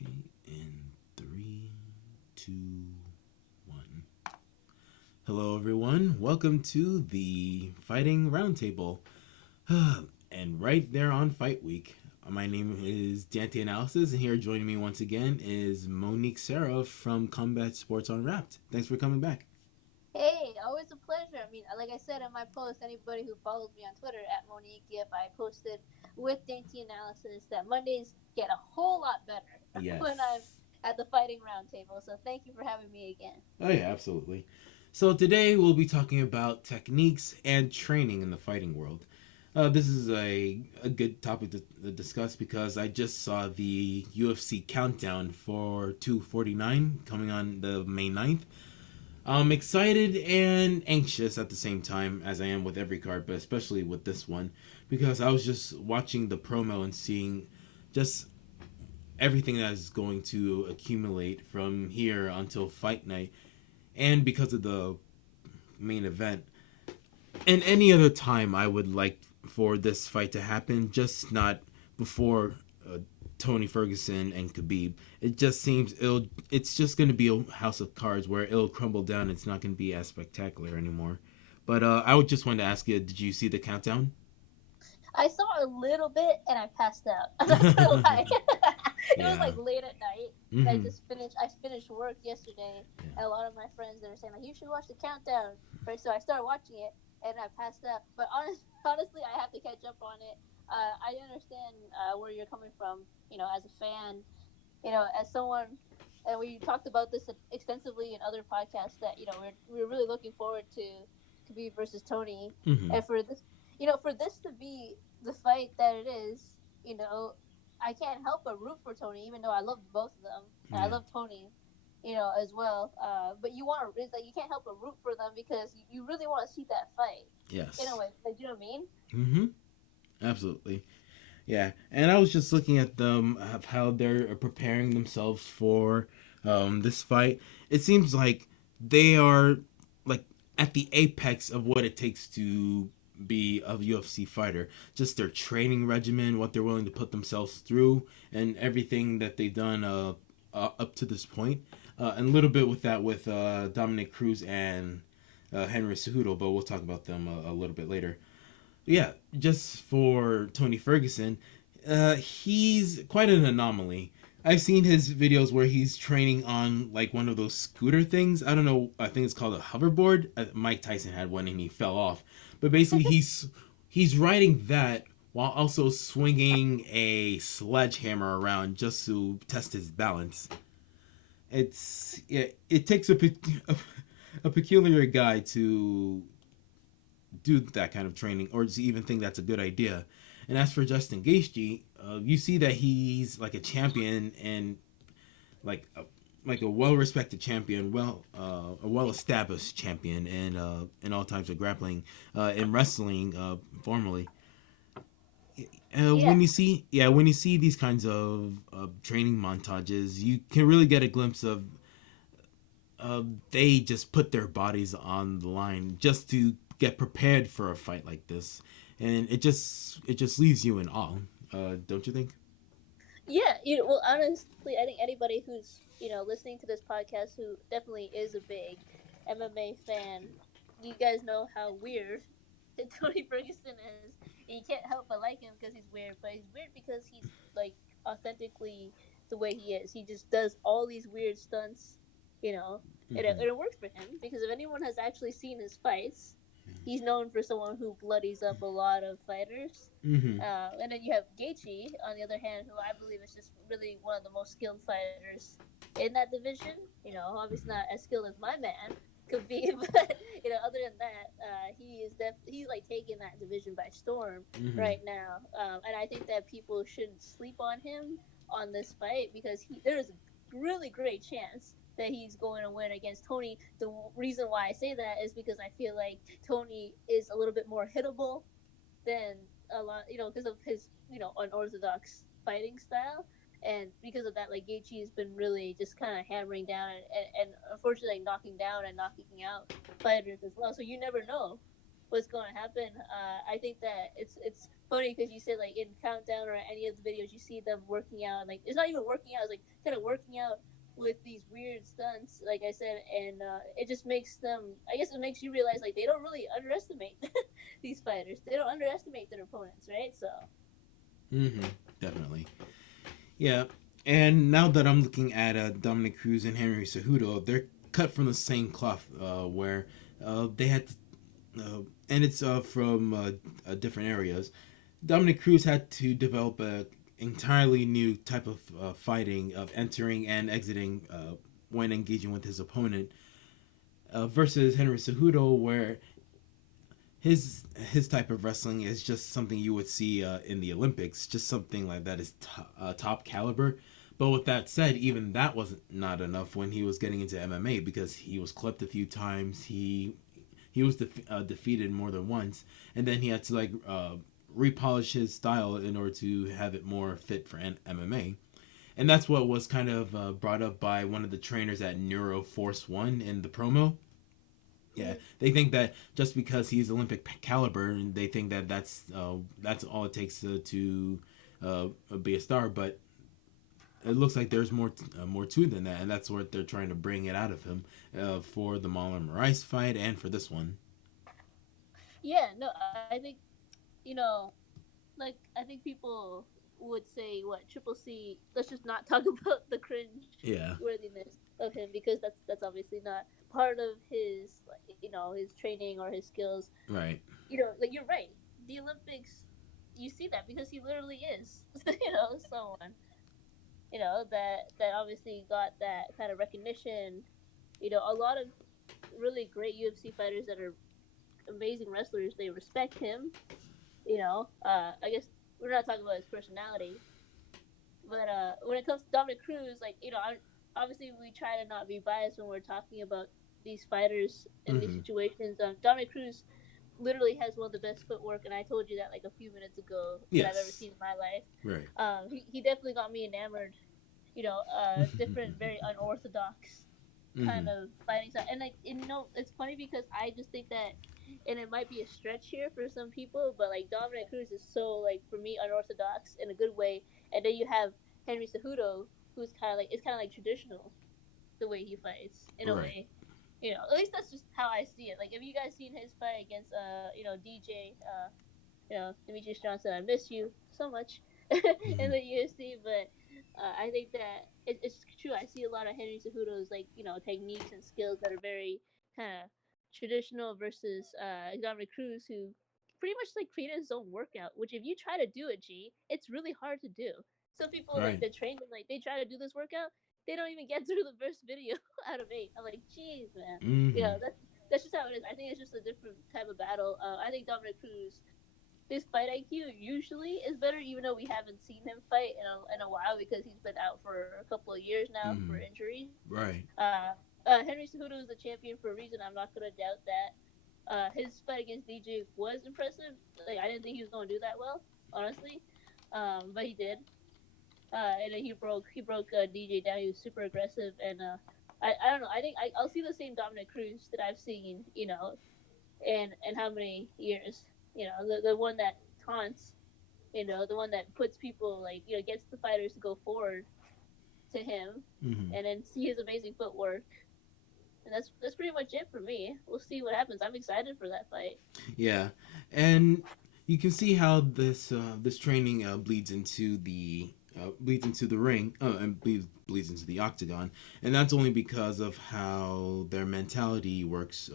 Okay, in three, two, one. Hello, everyone. Welcome to the Fighting Roundtable. And right there on Fight Week, my name is Dante Analysis, and here joining me once again is Monique Sarah from Combat Sports on Wrapped. Thanks for coming back. Hey, always a pleasure. I mean, like I said in my post, anybody who follows me on Twitter at Monique, if I posted with Dainty Analysis that Mondays get a whole lot better when I'm Yes. at the Fighting Roundtable. So thank you for having me again. Oh, yeah, absolutely. So, today we'll be talking about techniques and training in the fighting world. This is a good topic to discuss because I just saw the UFC countdown for 249 coming on the May 9th. I'm excited and anxious at the same time as I am with every card, but especially with this one because I was just watching the promo and seeing just everything that is going to accumulate from here until fight night, and because of the main event. And any other time, I would like for this fight to happen, just not before Tony Ferguson and Khabib. It just seems it's just going to be a house of cards where it'll crumble down. It's not going to be as spectacular anymore. But I would just want to ask you: did you see the countdown? I saw a little bit and I passed out. I'm not gonna lie. It was Yeah. like late at night. And Mm-hmm. I finished work yesterday, Yeah. and a lot of my friends they were saying like you should watch the countdown. Right, so I started watching it and I passed out. But honestly, I have to catch up on it. I understand where you're coming from. You know, as a fan, as someone, and we talked about this extensively in other podcasts that we're really looking forward to Khabib versus Tony, Mm-hmm. and for this, for this to be the fight that it is, I can't help but root for Tony, even though I love both of them, and I Yeah. love Tony, as well. But it's like you can't help but root for them because you really want to see that fight in a Yes. way. Like, you know what I mean? Mm-hmm. Absolutely. Yeah, and I was just looking at them of how they're preparing themselves for this fight. It seems like they are like at the apex of what it takes to be a UFC fighter. Just their training regimen, what they're willing to put themselves through, and everything that they've done up to this point. And a little bit with that with Dominic Cruz and Henry Cejudo, but we'll talk about them a little bit later. Yeah, just for Tony Ferguson, he's quite an anomaly. I've seen his videos where he's training on like one of those scooter things. I don't know. I think it's called a hoverboard. Mike Tyson had one and he fell off. But basically, he's riding that while also swinging a sledgehammer around just to test his balance. It takes a peculiar guy to do that kind of training or to even think that's a good idea. And as for Justin Gaethje, you see that he's like a champion and like a well respected champion, a well established champion in all types of grappling, in wrestling, formerly. Yeah. When you see these kinds of training montages, you can really get a glimpse of they just put their bodies on the line just to get prepared for a fight like this, and it just leaves you in awe. Don't you think? Yeah, well, honestly, I think anybody who's listening to this podcast who definitely is a big MMA fan, you guys know how weird Tony Ferguson is. And you can't help but like him because he's weird, but he's weird because he's like authentically the way he is. He just does all these weird stunts, you know, Mm-hmm. and it works for him because if anyone has actually seen his fights, he's known for someone who bloodies up a lot of fighters. Mm-hmm. And then you have Gaethje, on the other hand, who I believe is just really one of the most skilled fighters in that division. Obviously not as skilled as my man could be, but other than that, he's like taking that division by storm Mm-hmm. right now. And I think that people shouldn't sleep on him on this fight because there is a really great chance that he's going to win against Tony. The reason why I say that is because I feel like Tony is a little bit more hittable than a lot, because of his, unorthodox fighting style. And because of that, like Gaethje has been really just kind of hammering down and unfortunately knocking down and knocking out fighters as well. So you never know what's going to happen. I think that it's funny because you said like in Countdown or any of the videos you see them working out, and like it's not even working out, it's like kind of working out with these weird stunts, like I said, and it just makes them. I guess it makes you realize like they don't really underestimate these fighters. They don't underestimate their opponents, right? So Mm-hmm. Definitely. Yeah. And now that I'm looking at Dominic Cruz and Henry Cejudo, they're cut from the same cloth, where they had, and it's from different areas. Dominic Cruz had to develop a entirely new type of fighting, of entering and exiting when engaging with his opponent, versus Henry Cejudo, where his type of wrestling is just something you would see in the Olympics, just something like that is top caliber. But with that said, even that wasn't not enough when he was getting into MMA, because he was clipped a few times. He was defeated more than once, and then he had to like repolish his style in order to have it more fit for MMA. And that's what was kind of brought up by one of the trainers at Neuro Force One in the promo. Yeah, mm, they think that just because he's Olympic caliber, they think that that's all it takes be a star. But it looks like there's more to than that, and that's what they're trying to bring it out of him for the Marlon Moraes fight and for this one. yeah, no, I think you know, like I think people would say what Triple C. Let's just not talk about the cringe Yeah, worthiness of him because that's obviously not part of his like his training or his skills. right. Like you're right. The Olympics, you see that because he literally is someone that obviously got that kind of recognition. A lot of really great UFC fighters that are amazing wrestlers. They respect him. I guess we're not talking about his personality, but when it comes to Dominic Cruz, like obviously we try to not be biased when we're talking about these fighters in these Mm-hmm. situations. Dominic Cruz literally has one of the best footwork, and I told you that like a few minutes ago that I've ever Yes. seen in my life. Right. He definitely got me enamored. Different, very unorthodox Mm-hmm. kind of fighting style. And like, it's funny because I just think that, and it might be a stretch here for some people, but like Dominic Cruz is so like for me unorthodox in a good way, and then you have Henry Cejudo, who's kind of like it's kind of like traditional the way he fights in a Right. way. At least that's just how I see it. Like, have you guys seen his fight against DJ, Demetrius Johnson? I miss you so much in Mm-hmm. the UFC, but I think that it's true. I see a lot of Henry Cejudo's like techniques and skills that are very kind of traditional versus Dominic Cruz, who pretty much like created his own workout. Which if you try to do it, it's really hard to do. Some people like Right. the train like they try to do this workout, they don't even get through the first video out of 8. I'm like, jeez, man. Mm-hmm. That's just how it is. I think it's just a different type of battle. I think Dominic Cruz, his fight IQ usually is better, even though we haven't seen him fight in a while because he's been out for a couple of years now for Mm-hmm. injuries. Right. Henry Cejudo is a champion for a reason. I'm not gonna doubt that. His fight against DJ was impressive. Like I didn't think he was gonna do that well, honestly, but he did. And then he broke DJ down. He was super aggressive, and I don't know. I think I'll see the same Dominic Cruz that I've seen, in how many years? The one that taunts, the one that puts people like gets the fighters to go forward to him, Mm-hmm. and then see his amazing footwork. And that's pretty much it for me. We'll see what happens. I'm excited for that fight. Yeah, and you can see how this training bleeds into the ring, and bleeds into the octagon, and that's only because of how their mentality works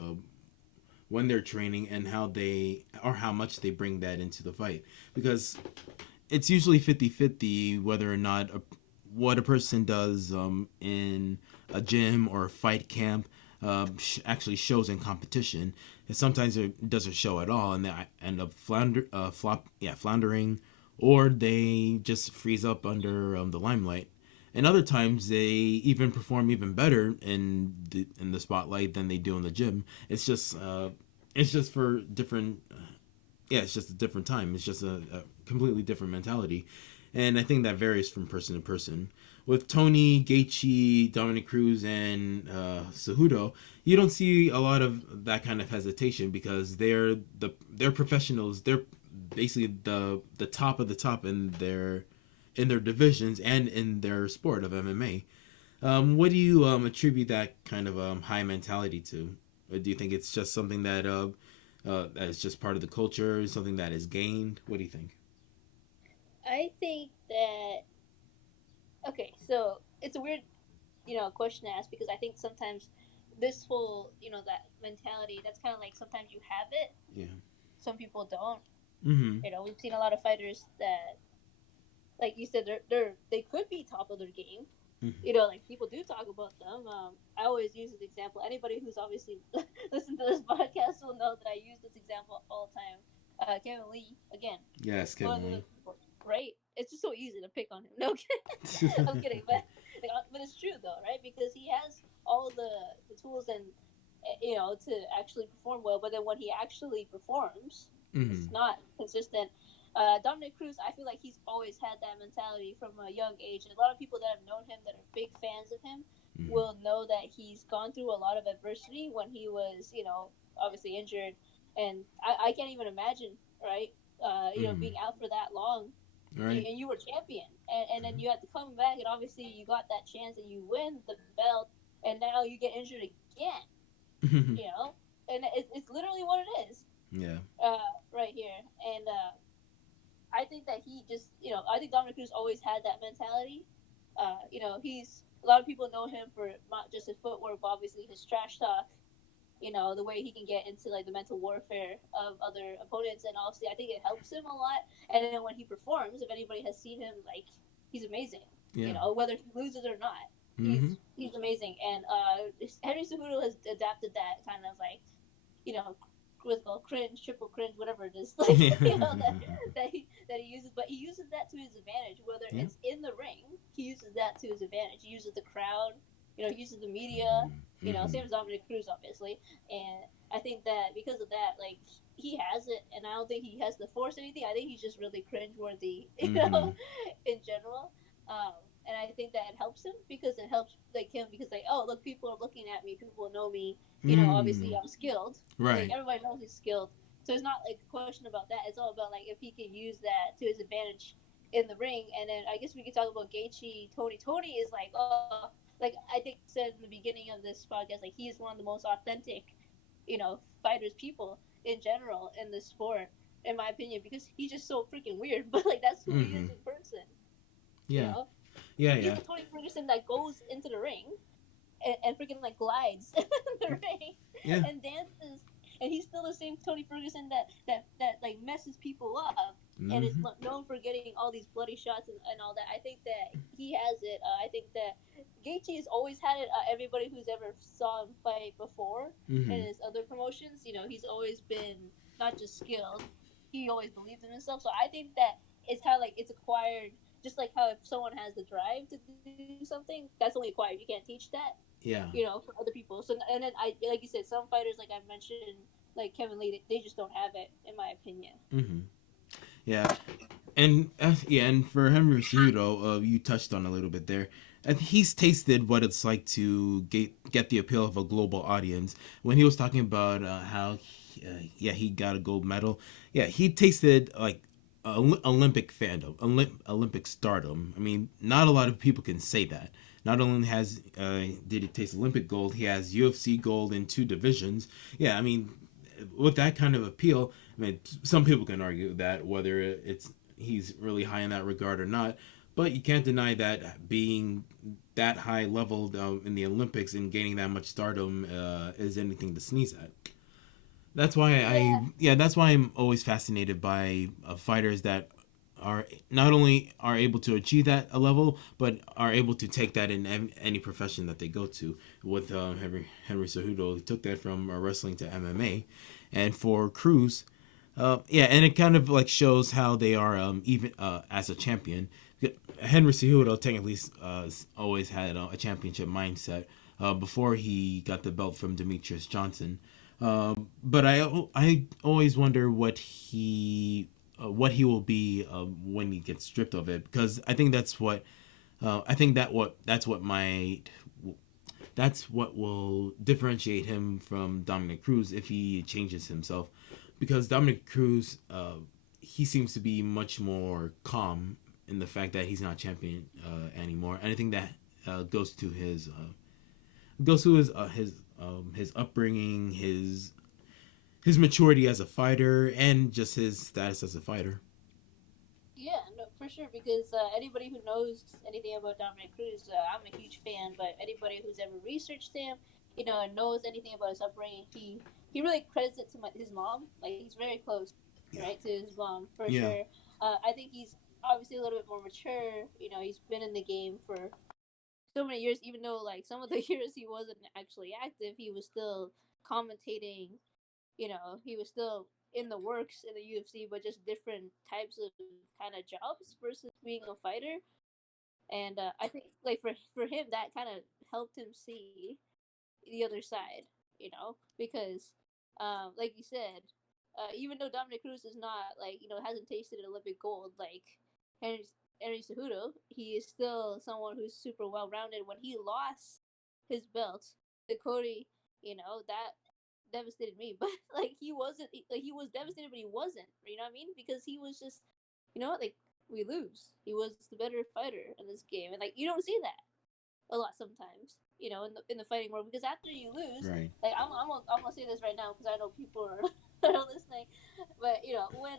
when they're training, and how much they bring that into the fight, because it's usually 50-50 whether or not what a person does in a gym or a fight camp actually shows in competition. And sometimes it doesn't show at all, and they end up floundering, or they just freeze up under the limelight. And other times they even perform even better in the spotlight than they do in the gym. It's just for different. Yeah, it's just a different time. It's just a completely different mentality, and I think that varies from person to person. With Tony, Gaethje, Dominic Cruz, and Cejudo, you don't see a lot of that kind of hesitation because they're professionals. basically the top of the top in their divisions and in their sport of MMA. What do you attribute that kind of high mentality to? Or do you think it's just something that is just part of the culture, something that is gained? What do you think? I think that okay, so it's a weird, question to ask because I think sometimes this whole, that mentality, that's kind of like sometimes you have it, Yeah. some people don't. Mm-hmm. We've seen a lot of fighters that, like you said, they could be top of their game. Mm-hmm. Like people do talk about them. I always use this example. Anybody who's obviously listened to this podcast will know that I use this example all the time. Kevin Lee, again, Yes, one of Kevin the Lee. right. It's just so easy to pick on him. No, I'm kidding, but but it's true though, right? Because he has all the tools and to actually perform well. But then when he actually performs, Mm-hmm. it's not consistent. Dominic Cruz, I feel like he's always had that mentality from a young age. And a lot of people that have known him that are big fans of him Mm-hmm. will know that he's gone through a lot of adversity when he was, obviously injured. And I can't even imagine, right? Mm-hmm. Being out for that long, Right. and you were champion, and then you had to come back, and obviously you got that chance, and you win the belt, and now you get injured again, Mm-hmm. you know, and it's literally what it is, Yeah. right here, and I think that he just, I think Dominic Cruz always had that mentality. He's a lot of people know him for not just his footwork, but obviously his trash talk, the way he can get into like the mental warfare of other opponents, and obviously I think it helps him a lot. And then when he performs, if anybody has seen him, like he's amazing. Yeah. Whether he loses or not, Mm-hmm. he's amazing. And Henry Cejudo has adapted that kind of like, you know, what's it called, cringe, triple cringe, whatever it is, like that he uses, but he uses that to his advantage. Whether Yeah. it's in the ring, he uses that to his advantage. He uses the crowd, he uses the media. Mm-hmm. Same as Dominic Cruz, obviously, and I think that because of that, like he has it, and I don't think he has to force anything. I think he's just really cringeworthy, Mm-hmm. in general. Um, and I think that it helps him because it helps like him because like, oh look, people are looking at me, people know me, Mm. obviously I'm skilled. Like Right. everybody knows he's skilled. So it's not like a question about that. It's all about like if he can use that to his advantage in the ring. And then I guess we could talk about Gaethje. Tony is like, like I think said in the beginning of this podcast, like he is one of the most authentic, fighters, people in general in this sport, in my opinion, because he's just so freaking weird. But like that's who he Mm-hmm. is in person. You Yeah. know, Yeah. he's Yeah. the Tony Ferguson that goes into the ring and freaking like glides in the ring Yeah. and dances, and he's still the same Tony Ferguson that like messes people up and is Mm-hmm. known for getting all these bloody shots and all that. I think that he has it. I think that Gaethje has always had it. Everybody who's ever saw him fight before in Mm-hmm. his other promotions, he's always been not just skilled. He always believed in himself. So I think that it's kind of like it's acquired, just like how if someone has the drive to do something, that's only acquired. You can't teach that, Yeah. for other people. So and then I like you said, some fighters like I mentioned, like Kevin Lee, they just don't have it, in my opinion. Mm-hmm. Yeah. And yeah, and for Henry Cejudo, you touched on a little bit there. And he's tasted what it's like to get the appeal of a global audience. When he was talking about how, yeah, he got a gold medal. Yeah, he tasted like Olympic fandom, Olympic stardom. I mean, not a lot of people can say that. Not only has did he taste Olympic gold, he has UFC gold in two divisions. Yeah, I mean, with that kind of appeal, I mean, some people can argue that whether it's he's really high in that regard or not, but you can't deny that being that high level in the Olympics and gaining that much stardom is anything to sneeze at. That's why Yeah, that's why I'm always fascinated by fighters that are not only are able to achieve that a level, but are able to take that in any profession that they go to. With Henry Cejudo, he took that from wrestling to MMA, and for Cruz, yeah, and it kind of like shows how they are even as a champion. Henry Cejudo technically always had a championship mindset before he got the belt from Demetrius Johnson. But I always wonder what he will be when he gets stripped of it, because I think I think that's what might that's what will differentiate him from Dominic Cruz if he changes himself, because Dominic Cruz he seems to be much more calm in the fact that he's not champion anymore. And I think that goes to his upbringing, his maturity as a fighter, and just his status as a fighter. Yeah, no, for sure. Because anybody who knows anything about Dominic Cruz, I'm a huge fan. But anybody who's ever researched him, and knows anything about his upbringing, he really credits it to his mom. Like he's very close, Yeah. right, to his mom for Yeah. sure. I think he's obviously a little bit more mature. He's been in the game for so many years. Even though like some of the years he wasn't actually active, he was still commentating. He was still in the works in the UFC, but just different types of kind of jobs versus being a fighter. And I think like for him that kind of helped him see the other side, because like you said, even though Dominic Cruz is not like hasn't tasted Olympic gold like Henry Henry Cejudo, he is still someone who's super well rounded. When he lost his belt to Cody, that devastated me. But like he wasn't like he was devastated, but he wasn't. You know what I mean? Because he was just like we lose. He was the better fighter in this game, and like you don't see that a lot sometimes, in the fighting world. Because after you lose, Right. like I'm gonna say this right now because I know people are listening, but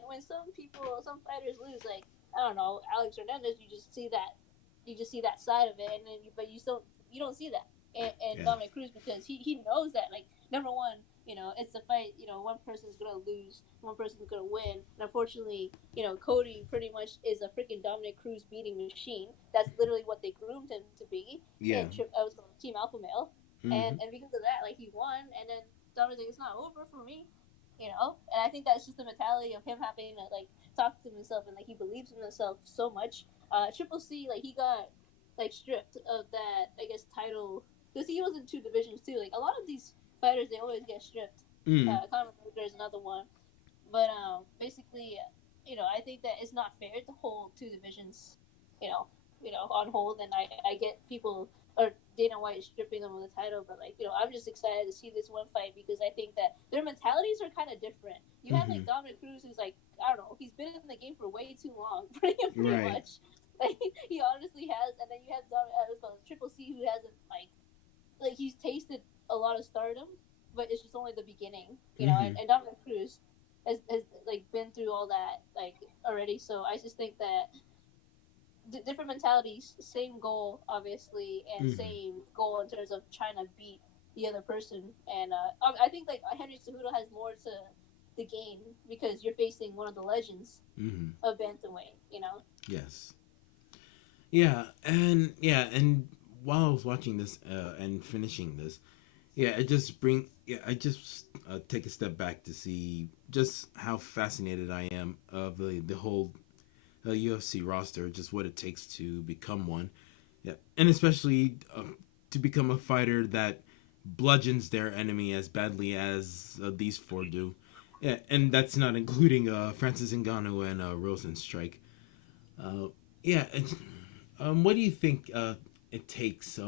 when some fighters lose, like I don't know Alex Hernandez, you just see that side of it, and then but you don't see that and Yeah. Dominic Cruz because he knows that like number one. It's a fight. One person's gonna lose, one person's gonna win. And unfortunately, Cody pretty much is a freaking Dominic Cruz beating machine. That's literally what they groomed him to be Yeah. in I was Team Alpha Male, Mm-hmm. and because of that, like he won, and then Dominic's like, it's not over for me, And I think that's just the mentality of him having to like talk to himself and like he believes in himself so much. Triple C, like he got like stripped of that, I guess, title because he was in two divisions too. Like a lot of these fighters, they always get stripped. Mm. Conor McGregor is another one, but basically, I think that it's not fair to hold two divisions, you know, on hold. And I get people or Dana White stripping them of the title, but like I'm just excited to see this one fight because I think that their mentalities are kind of different. You have Mm-hmm. like Dominic Cruz, who's like I don't know, he's been in the game for way too long, pretty Right. much. Like he honestly has, and then you have Triple C, who hasn't like he's tasted a lot of stardom, but it's just only the beginning, Mm-hmm. And Dominic Cruz has like been through all that like already. So I just think that different mentalities, same goal obviously, and Mm-hmm. same goal in terms of trying to beat the other person. And I think like Henry Cejudo has more to gain because you're facing one of the legends Mm-hmm. of bantamweight. Yes. Yeah, and while I was watching this and finishing this, I just take a step back to see just how fascinated I am of the whole UFC roster, just what it takes to become one. Yeah, and especially to become a fighter that bludgeons their enemy as badly as these four do. Yeah, and that's not including Francis Ngannou and Rosenstrike. Uh, yeah, what do you think it takes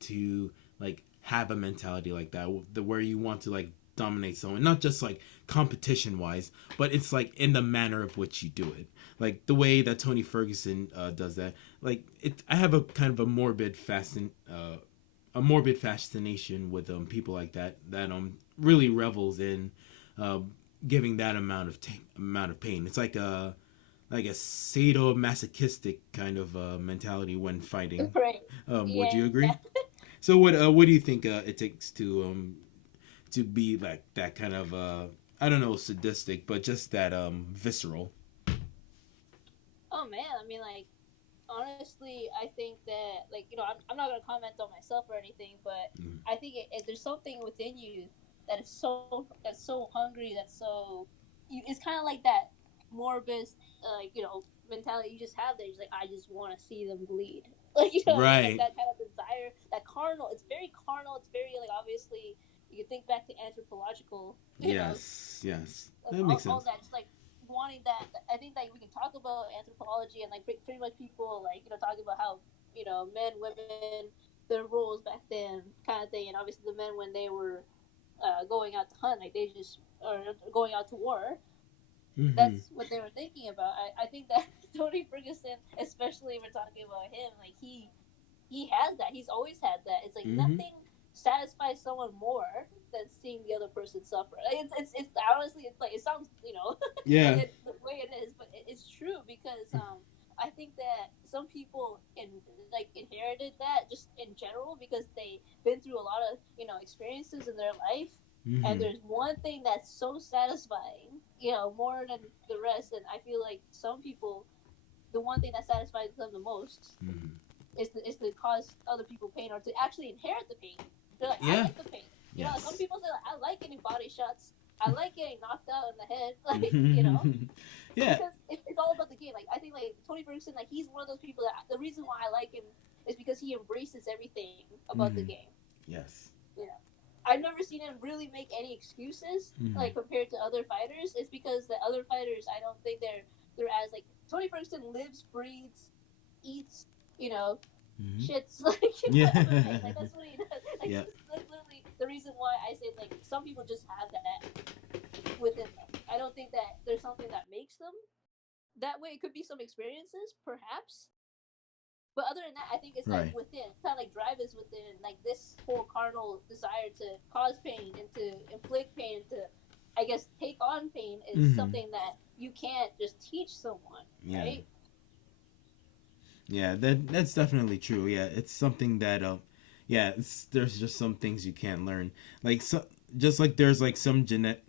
to like have a mentality like that, where you want to like dominate someone, not just like competition wise, but it's like in the manner of which you do it, like the way that Tony Ferguson does that. Like I have a kind of a morbid fascination with people like that really revels in uh, giving that amount of pain. It's like a sadomasochistic kind of mentality when fighting. Right. Would you Yeah. agree? So what do you think it takes to be like that kind of I don't know sadistic, but just that visceral? Oh man, I mean like honestly, I think that like I'm not gonna comment on myself or anything, but Mm. I think there's something within you that's so hungry, that's so it's kind of like that morbid mentality you just have there. You're like I just want to see them bleed, like what I mean, like Right. that kind of desire, that carnal. It's very carnal. It's very like obviously you can think back to anthropological, Yes. Yes. like That makes all sense. that just like wanting that. I think that we can talk about anthropology and like pretty much people like talking about how men, women, their roles back then kind of thing, and obviously the men when they were going out to hunt, like they just or going out to war, Mm-hmm. that's what they were thinking about. I think that Tony Ferguson, especially if we're talking about him, like he has that. He's always had that. It's like Mm-hmm. nothing satisfies someone more than seeing the other person suffer. Like, it's honestly, it's like it sounds, Yeah. the way it is, but it's true because I think that some people inherited that just in general because they been through a lot of experiences in their life, and Mm-hmm. there's one thing that's so satisfying, more than the rest, and I feel like some people, the one thing that satisfies them the most Mm-hmm. is to cause other people pain or to actually inherit the pain. They're like, I Yeah. like the pain. Some Yes. people say like, I like getting body shots. I like getting knocked out in the head. Yeah. Because it's all about the game. Like I think like Tony Ferguson, like he's one of those people that the reason why I like him is because he embraces everything about the Mm-hmm. game. Yes. You know, I've never seen him really make any excuses Mm-hmm. like compared to other fighters. It's because the other fighters, I don't think they're as like Tony Ferguson lives, breathes, eats, you know, Mm-hmm. shits like MMA. Yeah. Like that's what he does. Like Yeah. that's literally the reason why I say like some people just have that within them. I don't think that there's something that makes them that way. It could be some experiences, perhaps. But other than that, I think it's like Right. within, kind of like drive is within, like this whole carnal desire to cause pain and to inflict pain and to, I guess, take on pain is Mm-hmm. something that you can't just teach someone, Yeah. right? Yeah, that's definitely true. Yeah, it's something that yeah, there's just some things you can't learn. Like so, just like there's like some genetic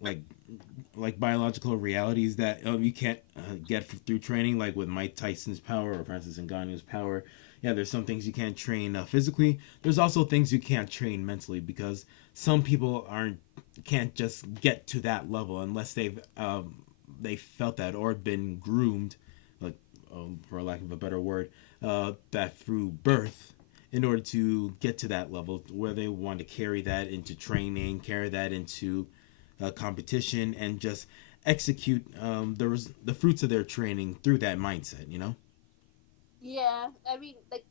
like biological realities that you can't get through training, like with Mike Tyson's power or Francis Ngannou's power. Yeah, there's some things you can't train physically. There's also things you can't train mentally because some people aren't can't just get to that level unless they felt that or been groomed, like for lack of a better word, that through birth in order to get to that level where they want to carry that into training, carry that into competition, and just execute the fruits of their training through that mindset. You know. Yeah, I mean, like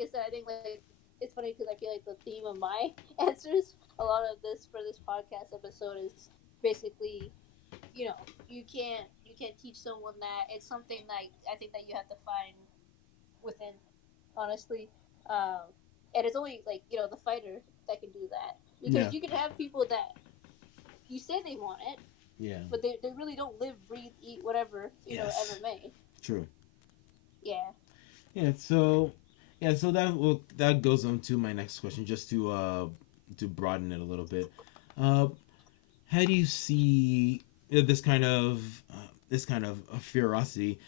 I said, I think like it's funny because I feel like the theme of my answers, a lot of this for this podcast episode is basically, you can't teach someone that. It's something that I think that you have to find within, honestly. Um, and it's only like the fighter that can do that because Yeah. you can have people that you say they want it, Yeah. but they really don't live, breathe, eat, whatever Yes. MMA. True. Yeah. Yeah. So that goes on to my next question, just to broaden it a little bit. Uh, how do you see this kind of ferocity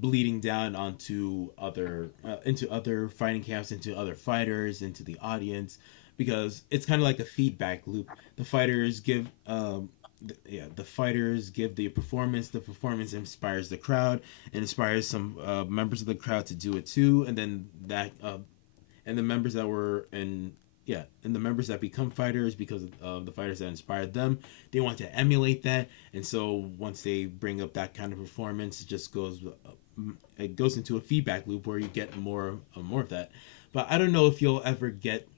bleeding down onto other into other fighting camps, into other fighters, into the audience? Because it's kind of like a feedback loop. The fighters give the fighters give the performance. The performance inspires the crowd and inspires some members of the crowd to do it too, and then and the members that were in and the members that become fighters because of the fighters that inspired them, they want to emulate that, and so once they bring up that kind of performance, it goes into a feedback loop where you get more of that. But I don't know if you'll ever get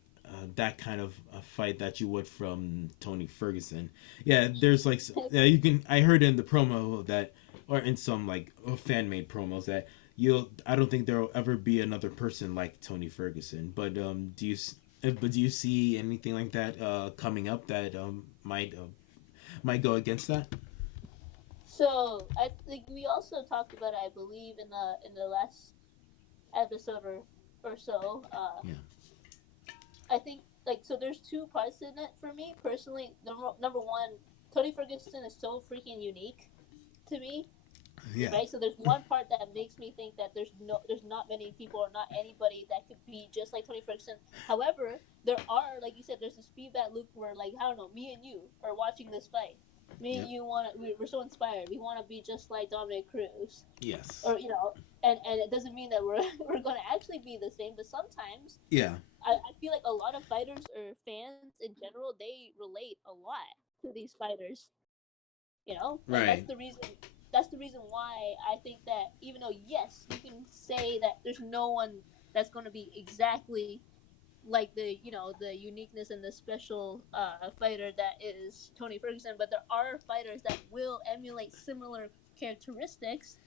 that kind of a fight that you would from Tony Ferguson. Yeah, there's like yeah, you can. I heard in the promo that, or in some like fan made promos that you'll. I don't think there'll ever be another person like Tony Ferguson. But do you see anything like that coming up that might go against that? So I think we also talked about it, I believe, in the last episode or so. Yeah. I think like so. There's two parts in it for me personally. Number one, Tony Ferguson is so freaking unique to me, Yeah. right? So there's one part that makes me think that there's not many people or not anybody that could be just like Tony Ferguson. However, there are, like you said, there's this feedback loop where, like, I don't know, me and you are watching this fight. Me and Yep. you we're so inspired. We want to be just like Dominic Cruz, Yes. or and it doesn't mean that we're we're going to actually be the same. But sometimes Yeah. I feel like a lot of fighters or fans in general, they relate a lot to these fighters, and Right. that's the reason why I think that even though yes, you can say that there's no one that's going to be exactly like the uniqueness and the special fighter that is Tony Ferguson, but there are fighters that will emulate similar characteristics,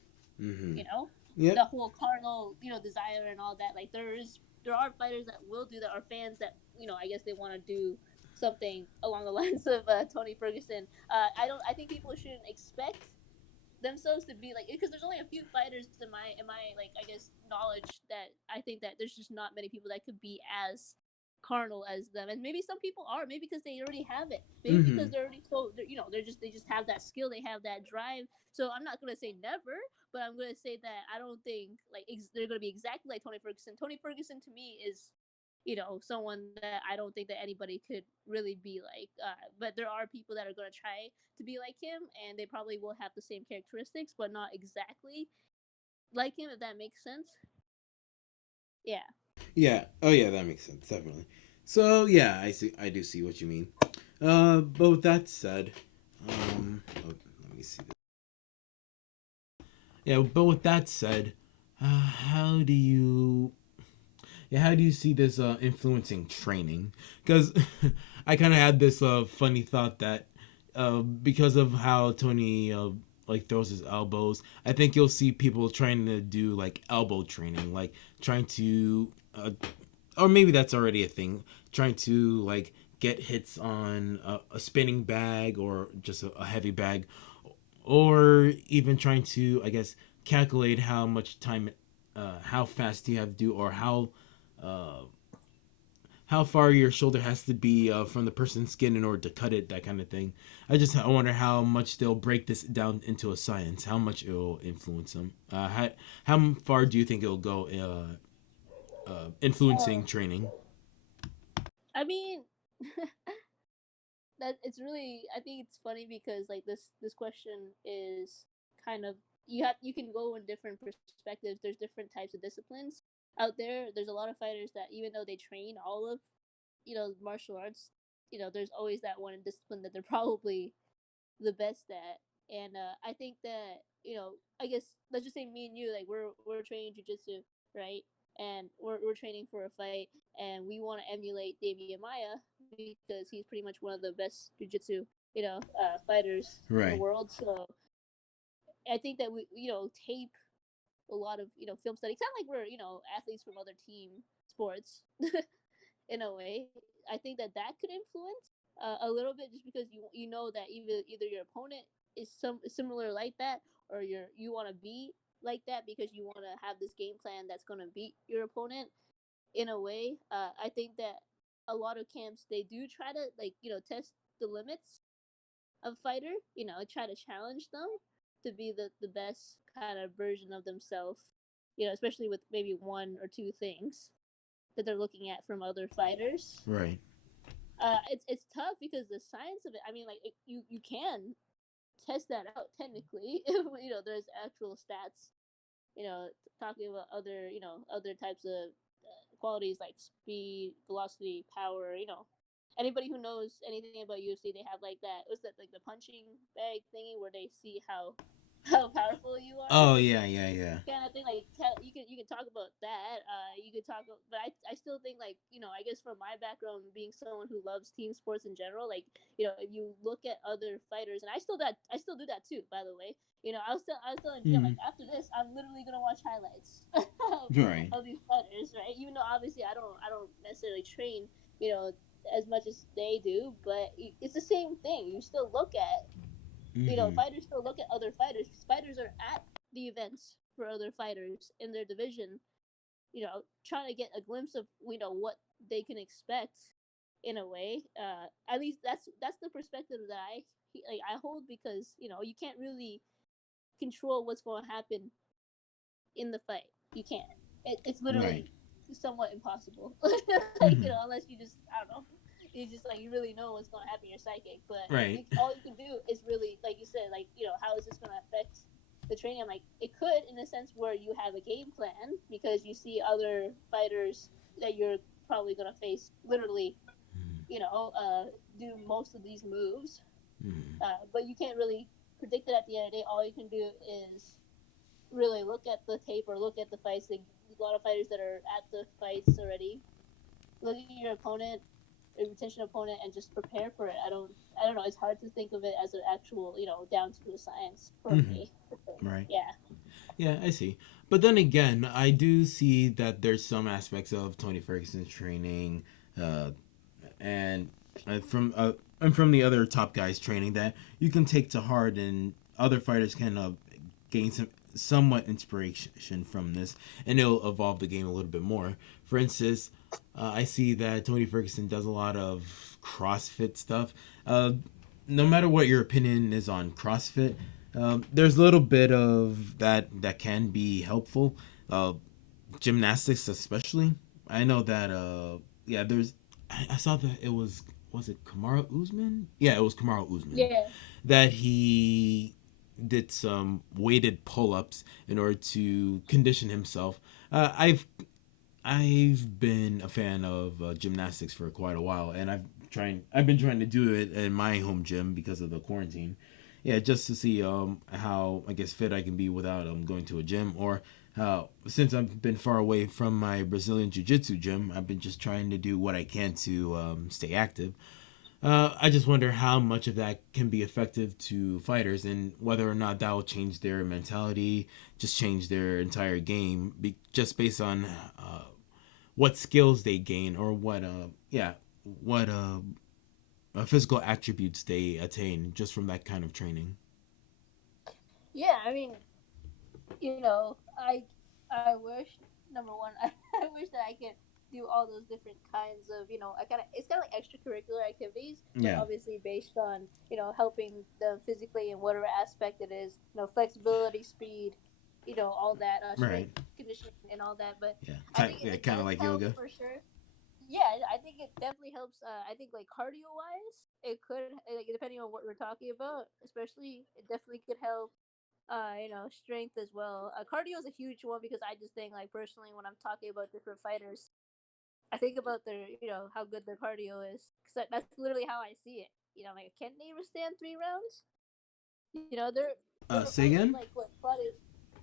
Mm-hmm. you know, Yep. the whole carnal, desire and all that. Like there are fighters that will do that, or fans that I guess they want to do something along the lines of Tony Ferguson. I think people shouldn't expect themselves to be like, because there's only a few fighters in my like I guess knowledge that I think that there's just not many people that could be as carnal as them. And maybe some people are, maybe because they already have it, maybe Mm-hmm. because they're already so they just have that skill, they have that drive. So I'm not gonna say never, but I'm gonna say that I don't think like they're gonna be exactly like Tony Ferguson. Tony Ferguson to me is someone that I don't think that anybody could really be like. But there are people that are going to try to be like him, and they probably will have the same characteristics, but not exactly like him, if that makes sense. Yeah. Yeah. Oh yeah, that makes sense definitely. So yeah, I see. I do see what you mean. But with that said, let me see. Yeah, but with that said, how do you yeah, how do you see this influencing training? Because I kind of had this funny thought that because of how Tony like throws his elbows, I think you'll see people trying to do like elbow training, like trying to, or maybe that's already a thing, trying to like get hits on a spinning bag or just a heavy bag, or even trying to, I guess, calculate how much time, how fast you have to do, or uh, how far your shoulder has to be from the person's skin in order to cut it, that kind of thing. I wonder how much they'll break this down into a science, how much it will influence them. How far do you think it'll go influencing Um, training? I mean, that it's really. I think it's funny because like this question is kind of you can go in different perspectives. There's different types of disciplines out there. There's a lot of fighters that even though they train all of martial arts, there's always that one discipline that they're probably the best at. And I think that I guess let's just say me and you, like we're training jujitsu, right? And we're training for a fight, and we want to emulate Damian Maya because he's pretty much one of the best jujitsu fighters in the Right. world. So I think that we tape a lot of film study. It's not like we're athletes from other team sports in a way. I think that that could influence a little bit, just because you know that either your opponent is similar like that, or you want to be like that because you want to have this game plan that's going to beat your opponent in a way. I think that a lot of camps, they do try to like test the limits of fighter, try to challenge them to be the best kind of version of themselves, especially with maybe one or two things that they're looking at from other fighters. Right. It's tough because the science of it. I mean, like you can test that out technically. There's actual stats. Talking about other types of qualities like speed, velocity, power. Anybody who knows anything about UFC, they have like that. What's that, like the punching bag thingy where they see how how powerful you are, Oh yeah, yeah, yeah. kind of thing. Like you can talk about that. You could talk, but I still think, like, I guess from my background, being someone who loves team sports in general, like, if you look at other fighters, and I still do that too. By the way, I was telling Jim, Mm-hmm. like, after this, I'm literally gonna watch highlights Right. of these fighters, right? Even though obviously I don't necessarily train, as much as they do, but it's the same thing. You still look at Mm-hmm. fighters still look at other fighters. Fighters are at the events for other fighters in their division, trying to get a glimpse of what they can expect in a way. At least that's the perspective that I hold, because you can't really control what's going to happen in the fight. You can't. It's Right. literally somewhat impossible. Like, Mm-hmm. unless you just, I don't know. You just like, you really know what's going to happen in your psychic, but Right. all you can do is really, like you said, like, how is this going to affect the training? I'm like, it could, in a sense where you have a game plan because you see other fighters that you're probably going to face literally, do most of these moves. Mm-hmm. But you can't really predict it at the end of the day. All you can do is really look at the tape or look at the fights. Like, a lot of fighters that are at the fights already, look at your opponent, a retention opponent and just prepare for it. I don't know. It's hard to think of it as an actual, down to a science for Mm-hmm. me. Right. Yeah. Yeah, I see. But then again, I do see that there's some aspects of Tony Ferguson's training, uh, and from the other top guys training that you can take to heart, and other fighters can gain some somewhat inspiration from this, and it'll evolve the game a little bit more. For instance, I see that Tony Ferguson does a lot of CrossFit stuff. No matter what your opinion is on CrossFit, there's a little bit of that can be helpful. Uh, Gymnastics, especially. I know that. Yeah, there's. I saw that it was it Kamara Usman? Yeah, it was Kamara Usman Yeah. that he did some weighted pull-ups in order to condition himself. I've been a fan of gymnastics for quite a while, and I've been trying to do it in my home gym because of the quarantine. Yeah, just to see how I guess fit I can be without going to a gym, or since I've been far away from my Brazilian jiu-jitsu gym, I've been just trying to do what I can to stay active. I just wonder how much of that can be effective to fighters, and whether or not that will change their mentality, just change their entire game, just based on what skills they gain, or what physical attributes they attain just from that kind of training. Yeah. I mean, I wish, number one, I wish that I could do all those different kinds of, I kind of it's kind of like extracurricular activities, but Yeah. obviously based on, helping them physically in whatever aspect it is, flexibility, speed, all that, strength Right. conditioning and all that. But Yeah. I think Yeah. it Kind of does like help yoga. for sure. Yeah, I think it definitely helps. I think like cardio wise, it could, like, depending on what we're talking about, especially, it definitely could help. Strength as well. Cardio is a huge one because I just think, like, personally, when I'm talking about different fighters, I think about their, how good their cardio is. Cause that's literally how I see it. Like, can they withstand 3 rounds? They're Say fighters again. like what Claudio.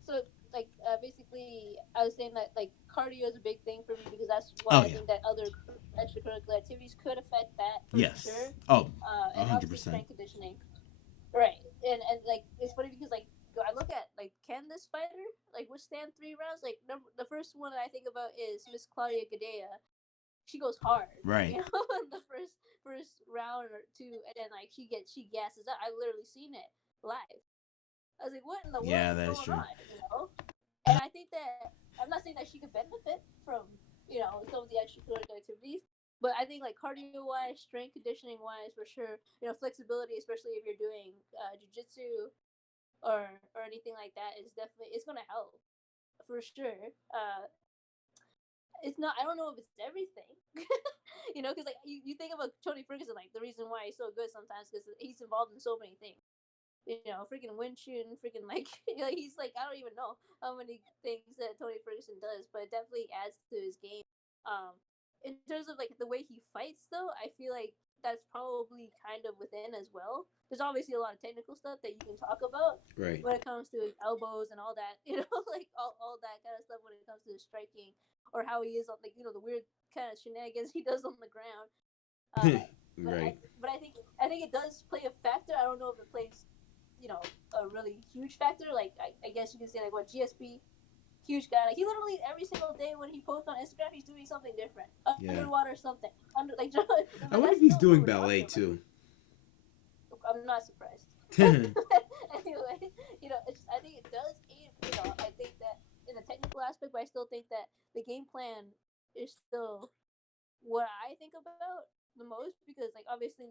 So, like, basically, I was saying that, like, cardio is a big thing for me because that's Oh why I yeah. think that other extracurricular activities could affect that for sure. Yes. Oh, And 100 obviously percent. strength conditioning. Right, and like, it's funny because, like, I look at, like, can this fighter, like, withstand 3 rounds? Like, the first one that I think about is Miss Claudia Gadea. She goes hard, Right. in the first round or two, and then, like, she gasses out. I literally seen it live. I was like, what in the world Yeah, is that is going true. on? And I think that I'm not saying that she could benefit from, some of the extracurricular activities, but I think, like, cardio wise, strength conditioning wise, for sure, flexibility, especially if you're doing jujitsu or anything like that, is definitely, it's gonna help for sure. It's not. I don't know if it's everything, because, like, you think about Tony Ferguson, like, the reason why he's so good sometimes because he's involved in so many things. Freaking wind shooting, freaking, like, like, he's like, I don't even know how many things that Tony Ferguson does, but it definitely adds to his game. Um, in terms of, like, the way he fights, though, I feel like that's probably kind of within as well. There's obviously a lot of technical stuff that you can talk about Right. when it comes to his elbows and all that, like, all that kind of stuff when it comes to his striking, or how he is on, like, the weird kind of shenanigans he does on the ground. Uh, but I Right. but I think it does play a factor. I don't know if it plays, a really huge factor. Like, I guess you can say, like, what, GSP, huge guy. Like, he literally every single day when he posts on Instagram, he's doing something different, Yeah. underwater something, like, I but wonder that's if he's still what doing we're talking ballet about. too. I'm not surprised. Yeah. Anyway, I think it does aid. I think that in the technical aspect, but I still think that the game plan is still what I think about the most because, like, obviously,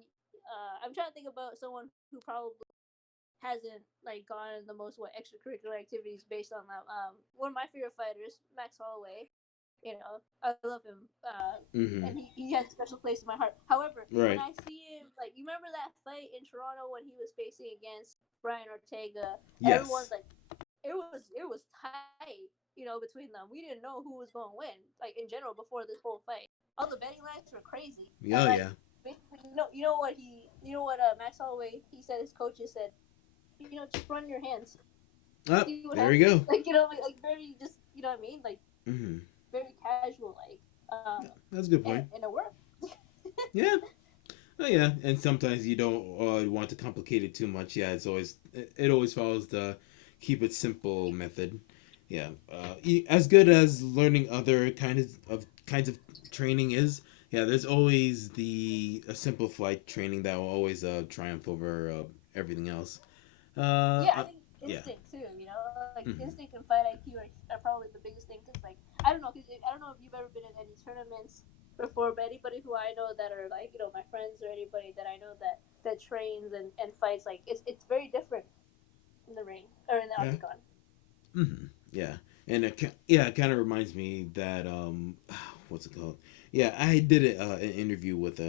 I'm trying to think about someone who probably hasn't, like, gone the most, what, extracurricular activities based on that. One of my favorite fighters, Max Holloway. I love him, Mm-hmm. and he has a special place in my heart. However, when Right. I see him, like, you remember that fight in Toronto when he was facing against Brian Ortega? Everyone's Yes. like, it was tight, between them. We didn't know who was going to win, like, in general, before this whole fight. All the betting lines were crazy, and, Oh like, yeah. basically, what Max Holloway, he said, his coaches said, just run your hands, Oh, see what there we happens. go. Like, like, very, just, what I mean, like, Mm-hmm. very casual, like, That's a good and point. it worked. Yeah. Oh yeah, and sometimes you don't want to complicate it too much. Yeah, it always follows the keep it simple method. Yeah, as good as learning other kinds of training is. Yeah, there's always the a simple flight training that will always triumph over everything else. Yeah, I Uh, think yeah. instinct too. You know, like instinct Mm-hmm. and fight IQ are probably the biggest thing. Cause like I don't know, cause I don't know if you've ever been in any tournaments before, but anybody who I know that are like my friends or anybody that I know that trains and fights, like it's very different in the ring or in the Yeah. octagon. Mm-hmm. Yeah. And yeah, it kind of reminds me that what's it called? Yeah, I did an interview with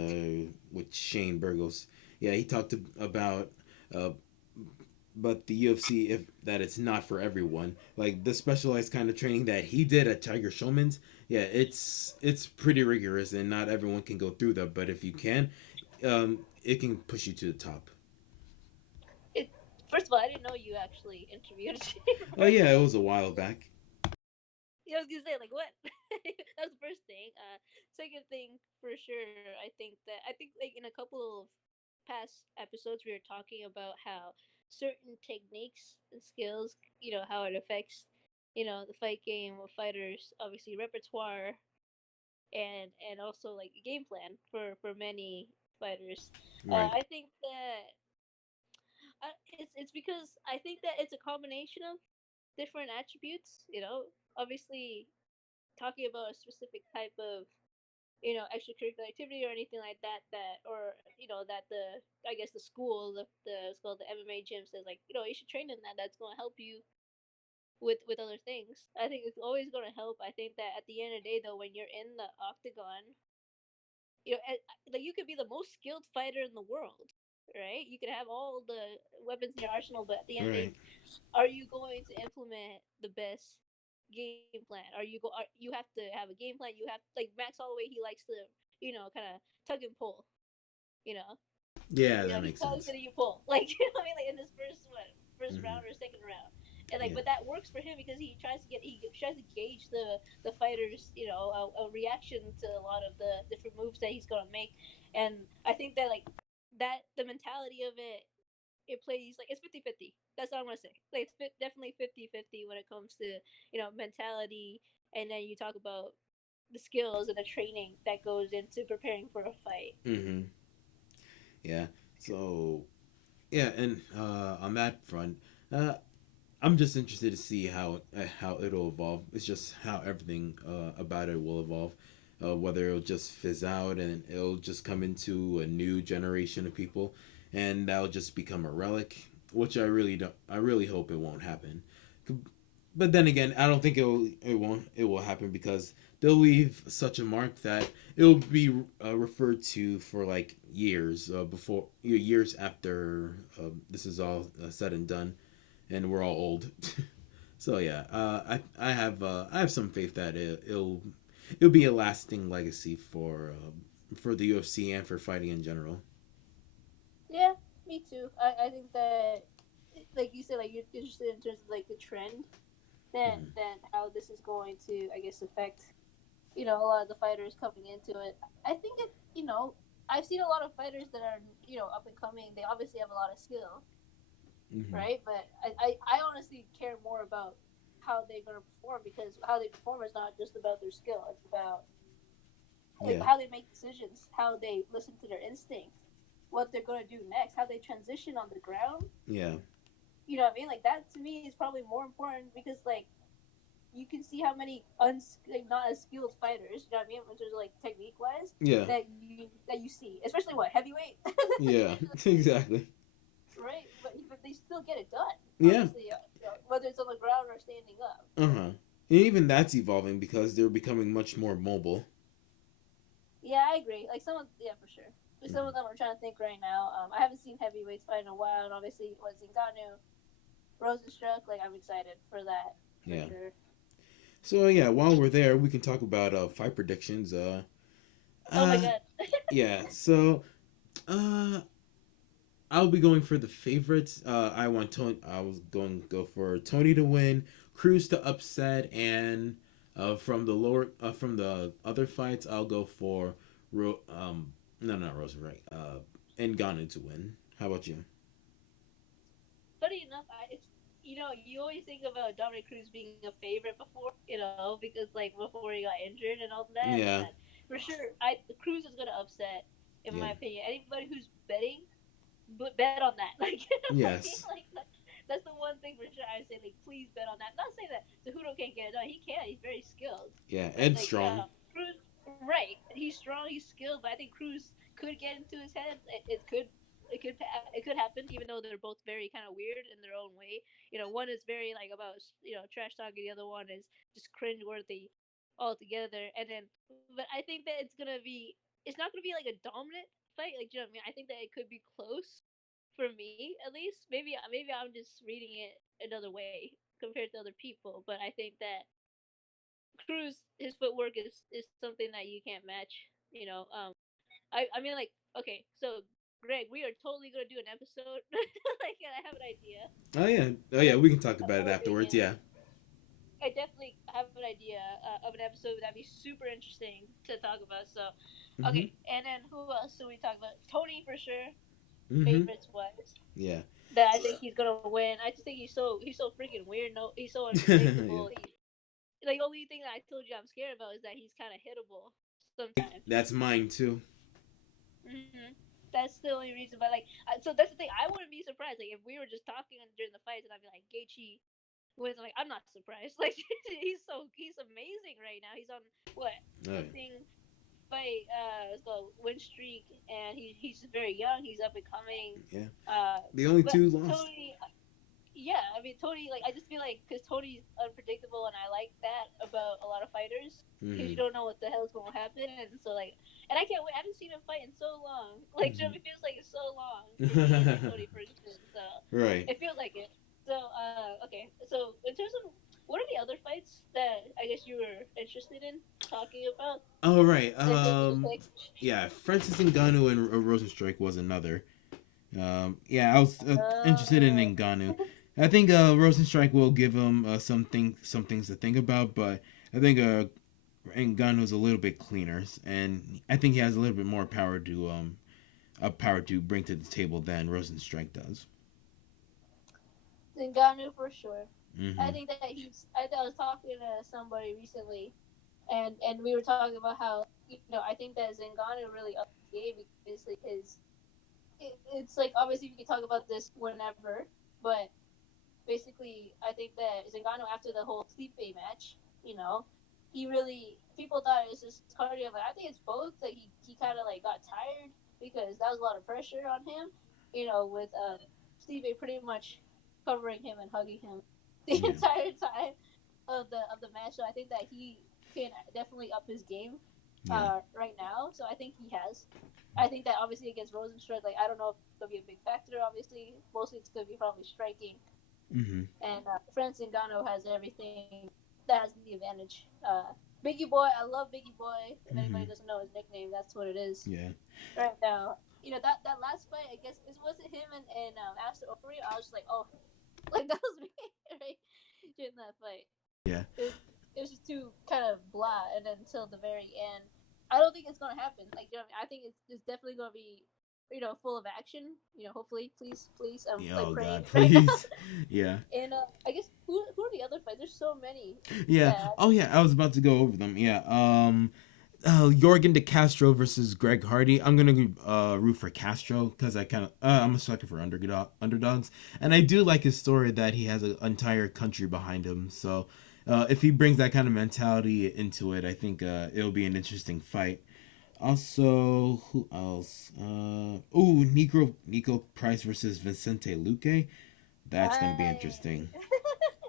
Shane Burgos. Yeah, he talked about uh but the UFC if that it's not for everyone. Like the specialized kind of training that he did at Tiger Showman's. Yeah, it's pretty rigorous and not everyone can go through that. But if you can, it can push you to the top. It First of all, I didn't know you actually interviewed Shane Oh yeah, it Burgos. was a while back. Yeah, I was gonna say like what? That was the first thing. Second thing for sure, I think like in a couple of past episodes we were talking about how certain techniques and skills, how it affects, the fight game of fighters. Obviously, repertoire and also like a game plan for many fighters. Right. I think that it's because I think that it's a combination of different attributes. Obviously talking about a specific type of extracurricular activity or anything like that or that the I guess the school the it's called the MMA gym says like you should train in that's going to help you with other things. I think it's always going to help. I think that at the end of the day though, when you're in the octagon, like you could be the most skilled fighter in the world, right? You could have all the weapons in your arsenal, but at the end of the day, Right. are you going to implement the best game plan? You have to have a game plan. You have like Max Holloway. He likes to kind of tug and pull. You know, Yeah, that he makes tugs sense. and you pull. Like what I mean, like in this first Mm-hmm. round or second round. And like, Yeah. but that works for him because he tries to gauge the fighters, a reaction to a lot of the different moves that he's gonna make, and I think that like that the mentality of it plays like it's 50-50. That's what I'm gonna say. Like it's definitely 50-50 when it comes to mentality, and then you talk about the skills and the training that goes into preparing for a fight. Mm-hmm. Yeah. So yeah, and on that front, uh, I'm just interested to see how it'll evolve. It's just how everything about it will evolve. Whether it'll just fizz out and it'll just come into a new generation of people, and that'll just become a relic. Which I really don't. I really hope it won't happen. But then again, I don't think it will happen because they'll leave such a mark that it'll be referred to for like years before years after this is all said and done and we're all old. So yeah, I have some faith that it'll be a lasting legacy for the UFC and for fighting in general. Yeah, me too. I think that, like you said, like you're interested in terms of like the trend, Mm-hmm. than how this is going to, I guess, affect a lot of the fighters coming into it. I think I've seen a lot of fighters that are up and coming. They obviously have a lot of skill, Mm-hmm. right? But I honestly care more about how they're gonna perform because how they perform is not just about their skill. It's about like Yeah, how they make decisions, how they listen to their instinct, what they're gonna do next, how they transition on the ground. yeah, You know what I mean? Like that to me is probably more important because like you can see how many like not as skilled fighters, you know what I mean, in terms of like technique wise, yeah, that you see, especially what heavyweight, yeah. Exactly. right? But they still get it done. Yeah. Obviously, whether it's on the ground or standing up. Uh huh. And even that's evolving because they're becoming much more mobile. Yeah, I agree. Like yeah, for sure. Like some of Mm-hmm. them I'm trying to think right now. I haven't seen heavyweights fight in a while, and obviously, what Zingano, Rosenstruck. Like I'm excited for that for Yeah. sure. So yeah, while we're there, we can talk about fight predictions. Oh my Uh, god. yeah. So uh, I'll be going for the favorites. I want Tony. I was going to go for Tony to win, Cruz to upset, and from the other fights, I'll go for No, not Rosenstrike. Ngannou to win. How about you? Funny enough, it's you always think about Dominic Cruz being a favorite before, because like before he got injured and all that, and then Yeah, for sure, I Cruz is gonna upset, in my yeah, opinion. Anybody who's betting, but bet on that. Like, you know what I mean? yes, That's the one thing for sure. I say, like, please bet on that. Not saying that Cejudo can't get it done. He can. He's very skilled. yeah. But Ed like, Strong. Cruz, right? He's strong. He's skilled. But I think Cruz could get into his head. It could. It could happen, even though they're both very kind of weird in their own way. One is very like about trash talking, the other one is just cringeworthy altogether. And then, but I think that it's not gonna be like a dominant fight. Like, you know what I mean? I think that it could be close for me at least. Maybe I'm just reading it another way compared to other people, but I think that Cruz, his footwork is something that you can't match. I mean, like, okay, so Greg, we are totally gonna do an episode. Like, I have an idea. Oh yeah, oh An yeah. We can talk about it opinion. afterwards. Yeah. I definitely have an idea of an episode that'd be super interesting to talk about. So, Mhm. okay, and then who else do we talk about? Tony for sure, Mhm. favorites wise. Yeah. That I think he's gonna win. I just think he's so freaking weird. No, he's so Yeah. unpredictable. Like, the only thing that I told you I'm scared about is that he's kind of hittable sometimes. That's mine too. hmm That's the only reason. But like, so that's the thing. I wouldn't be surprised. Like, if we were just talking during the fights, and I'd be like, Gaethje wins. I'm like, I'm not surprised. Like, he's amazing right now. He's on what Oh yeah. something fight let's go win streak, and he's very young. He's up and coming. Yeah. Uh, The only but two lost. Tony, yeah, I mean Tony. Like, I just feel like because Tony's unpredictable, and I like that about a lot of fighters because you Mhm. don't know what the hell's going to happen, and so like, and I can't wait. I haven't seen him fight in so long. Like, Mhm. it feels like it's so long for me and like Tony Ferguson. So Right. it feels like it. So okay. So in terms of what are the other fights that I guess you were interested in talking about All right. that made you pick? Yeah. Francis Ngannou and Rosenstrike was another. Yeah, I was interested in Uh, Ngannou. I think Rosenstrike will give him some things to think about, but I think Ngannou's a little bit cleaner, and I think he has a little bit more power to bring to the table than Rosenstrike does. Ngannou for sure. I Mm-hmm. think that I was talking to somebody recently, and we were talking about how I think that Zingano really upped his game because like it's like obviously we can talk about this whenever, but basically I think that Zingano after the whole Stipe match, he really people thought it was just cardio. But I think it's both. Like he kind of like got tired because that was a lot of pressure on him. With Stipe pretty much covering him and hugging him the Yeah. entire time of the match. So I think that he can definitely up his game Yeah. right now. So I think he has. I think that obviously against Rosenstruck, like I don't know if it'll be a big factor. Obviously, mostly it's gonna be probably striking, Mm-hmm. and Francis Ngannou has everything that has the advantage. Biggie Boy, I love Biggie Boy. If anybody Mm-hmm. doesn't know his nickname, that's what it is Yeah. right now. That last fight, I guess, was it him and Aster Overeem? I was just like, oh, like that was me right during that fight. Yeah. It was just too kind of blah, and then until the very end, I don't think it's gonna happen. Like, what I mean? I think it's definitely gonna be, full of action. Hopefully, please, I'm Yeah, like oh God, praying right now. please. Yeah. And I guess who are the other fights? There's so many Yeah. that Oh yeah, I was about to go over them. Yeah. Jorgen De Castro versus Greg Hardy. I'm gonna root for Castro because I'm a sucker for underdogs, and I do like his story that he has an entire country behind him. So if he brings that kind of mentality into it, I think it'll be an interesting fight. Also, who else? Nico Price versus Vicente Luque. That's gonna be I interesting.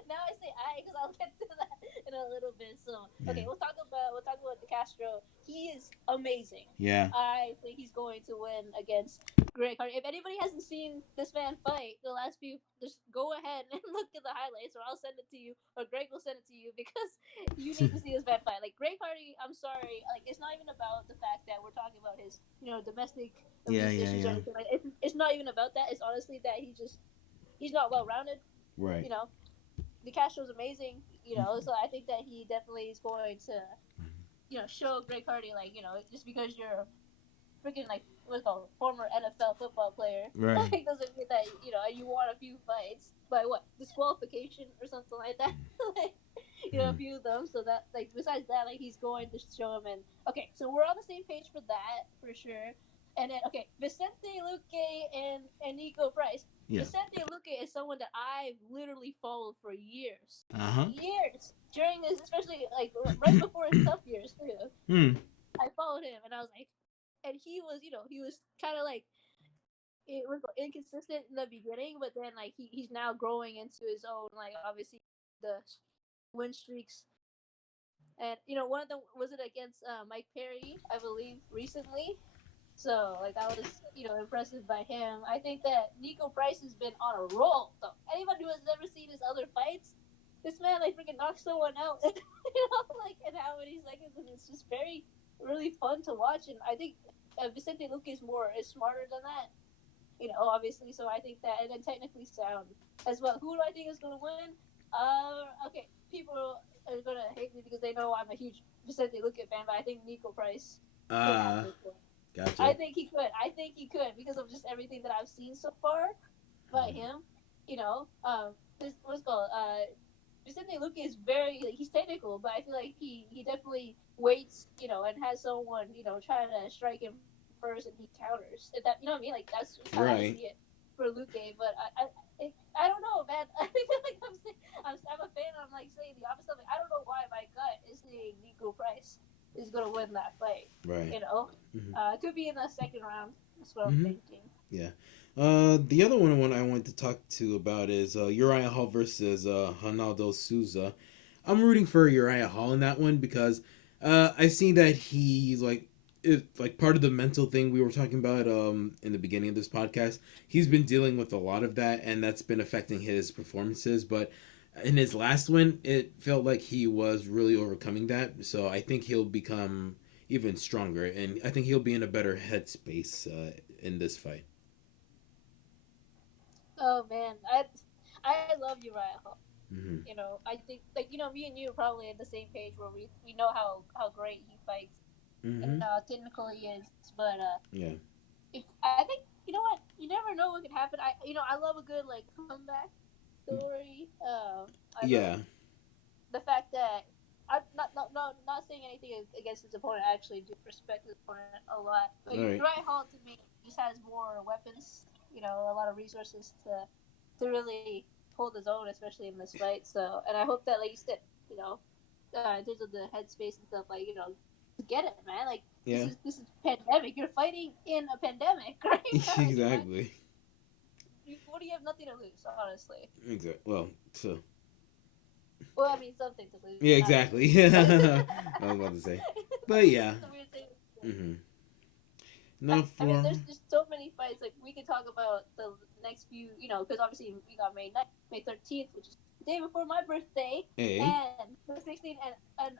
now I say I because I'll get to that in a little bit. So Yeah. okay, we'll talk about De Castro. He is amazing. Yeah. I think he's going to win against Greg Hardy. If anybody hasn't seen this man fight the last few, just go ahead and look at the highlights, or I'll send it to you, or Greg will send it to you because you need to see this man fight. Like Greg Hardy, I'm sorry, like it's not even about the fact that we're talking about his domestic Yeah. abuse Yeah. issues or Yeah. anything. Like it's not even about that. It's honestly that he's not well rounded. Right. You know, the Castro's amazing. So I think that he definitely is going to show Greg Hardy, like, just because you're freaking like what's it called former NFL football player. Right. Like doesn't mean that you won a few fights by what disqualification or something like that. Like a Mm. few of them. So that like besides that, like he's going to show him. And okay, so we're on the same page for that for sure. And then okay, Vicente Luque and Nico Price. Yeah. Vicente Luque is someone that I've literally followed for years, Uh huh. years during his, especially like right before his tough years too. Hmm. I followed him, and I was like, and he was, he was kind of like it was inconsistent in the beginning, but then like he's now growing into his own. Like obviously the win streaks, and one of them was it against Mike Perry, I believe, recently. So like that was impressive by him. I think that Nico Price has been on a roll. So anybody who has ever seen his other fights, this man like freaking knocks someone out, like in how many seconds, and it's just very really fun to watch. And I think Vicente Luque is smarter than that, obviously. So I think that, and then technically sound as well. Who do I think is going to win? Okay, people are going to hate me because they know I'm a huge Vicente Luque fan, but I think Nico Price could have Ah. this one. I Gotcha. think he could. I think he could because of just everything that I've seen so far by him. This what's it called Vicente Luque is he's technical, but I feel like he definitely waits, and has someone, try to strike him first, and he counters. If that, what I mean? Like that's just how I see Right. it for Luque. But I don't know, man. I feel like I'm a fan. I'm like saying the opposite. Like, I don't know why my gut is saying Nico Price is gonna win that fight. Right. You know, Mm-hmm. it could be in the second round. That's what I'm Mm-hmm. thinking. Yeah. The other one I wanted to talk to about is Uriah Hall versus Ronaldo Souza. I'm rooting for Uriah Hall in that one because I see that he's like part of the mental thing we were talking about in the beginning of this podcast. He's been dealing with a lot of that, and that's been affecting his performances. But in his last one, it felt like he was really overcoming that. So I think he'll become even stronger, and I think he'll be in a better headspace in this fight. Oh man, I love Uriah Hall. Mm-hmm. I think like me and you are probably on the same page where we know how great he fights Mm-hmm. and how technical he is. But Yeah. I think what, you never know what could happen. I love a good like comeback story. I love Yeah. the fact that I'm not saying anything against his opponent. I actually do respect his opponent a lot. But All right. Uriah Hall to me just has more weapons. A lot of resources to really hold his own, especially in this fight. So, and I hope that, like you said, in terms of the headspace and stuff, like get it, man. Like Yeah. this is pandemic. You're fighting in a pandemic right now. Exactly. What do you have nothing to lose, honestly? Exactly. Well, so Well, I mean something to lose, yeah, but not exactly. everything. I was about to say, but yeah. It's a weird thing. Mm-hmm. I, No I mean, for. there's just so many fights. Like we could talk about the next few, because obviously we got May 13th, which is the day before my birthday, Hey. and the 16th, and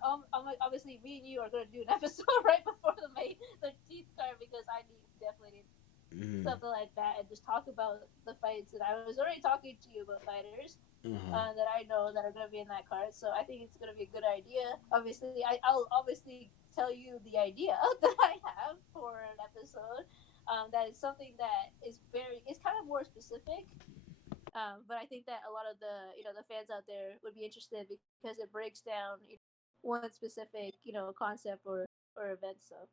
obviously me and you are gonna do an episode right before the May 13th card because I definitely need Mm-hmm. something like that and just talk about the fights. And I was already talking to you about fighters Uh-huh. that I know that are going to be in that card. So I think it's going to be a good idea. Obviously, I'll obviously tell you the idea that I have for an episode. That is something that it's kind of more specific. But I think that a lot of the fans out there would be interested because it breaks down one specific concept or event. So